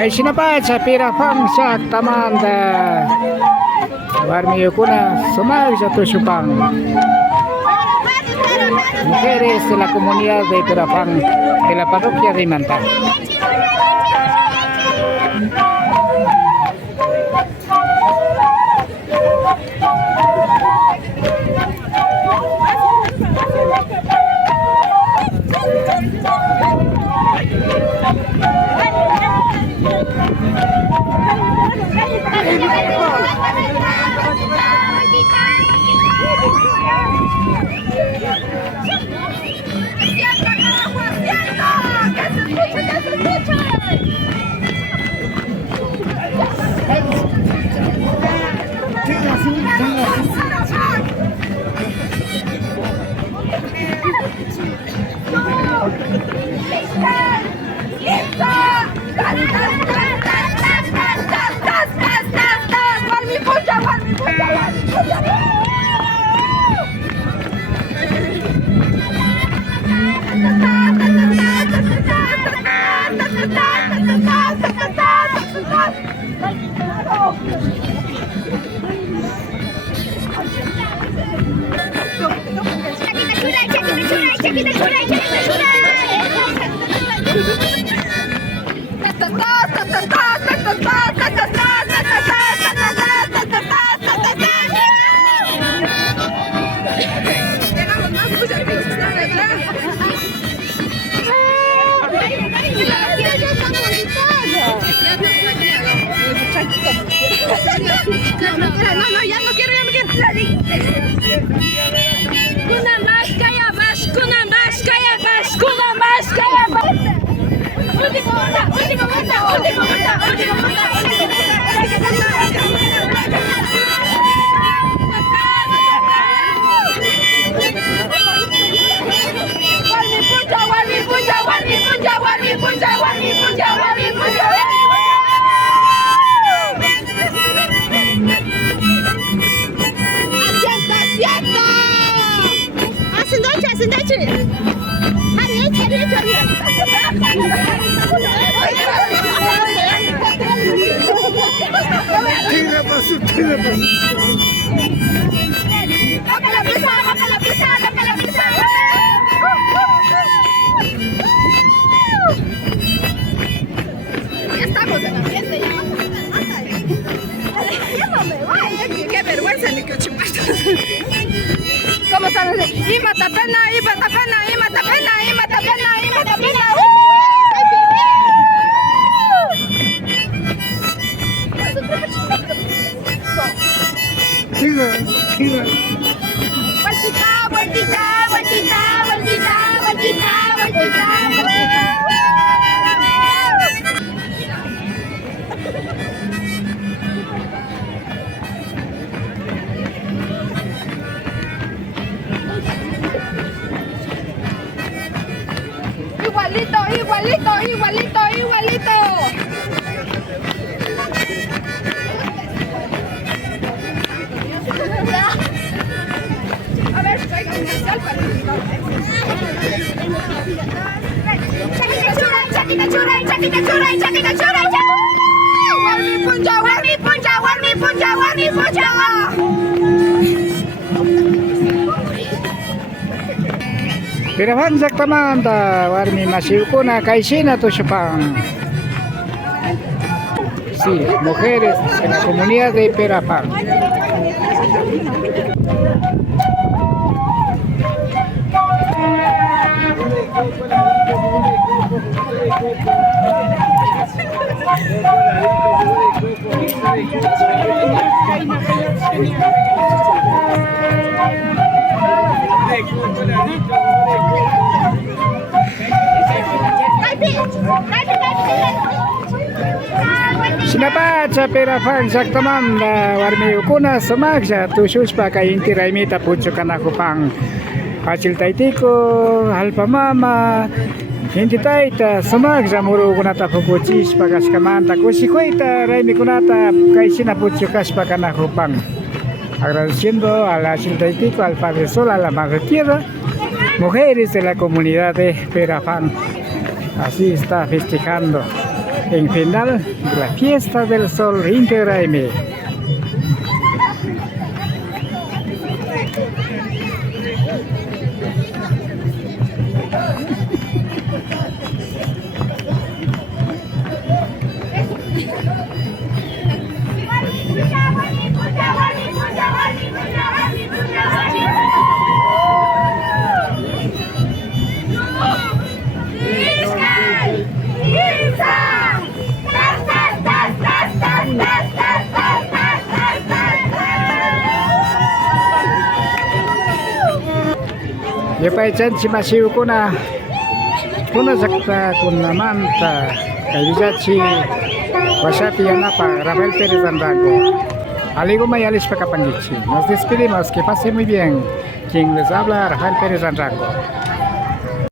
Kay sinapacha pirapang sak tamanda. Warmi yukuna sumagsa tusyupang. Mujeres de la comunidad de Pirapang, de la parroquia de Imanta. No, ya no quiero. Kuna maskaya, último vuelta. Ya estamos en ambiente, ya vamos a cantar. Ya no me voy, qué vergüenza ni que chupasto. ¿Cómo están? Imatapena. Igualito. A ver, traigan un sal para el Pirapang sak tamanda. Warmi masiyukuna kay sina tusyupang. Sí, mujeres de la comunidad de Pirapang. Sinapacha Pirapang sak tamanda. Warmi yukuna sumagsa tusyuspa kay inti raymita pucho kanakupang. Pachil taitiko, halpa mama, hindi taita sumagsa muru kunata pupuchis pagas kamanta kusikuita raimi kunata kay sinapucho kaspa kanakupang. Agradeciendo a la Chiltaitico, al Padre Sol, a la Madre Tierra, mujeres de la comunidad de Pirapang. Así está festejando en final de la fiesta del sol Inti Raymi. Yupay chan chimasiw kuna sakta kuna manta kaibigachi wasapi yanapa Rafael Pérez Andrago. Aligo Mayales Pacapangichi. Nos despedimos, que pase muy bien. Quien les habla, Rafael Pérez Andrago.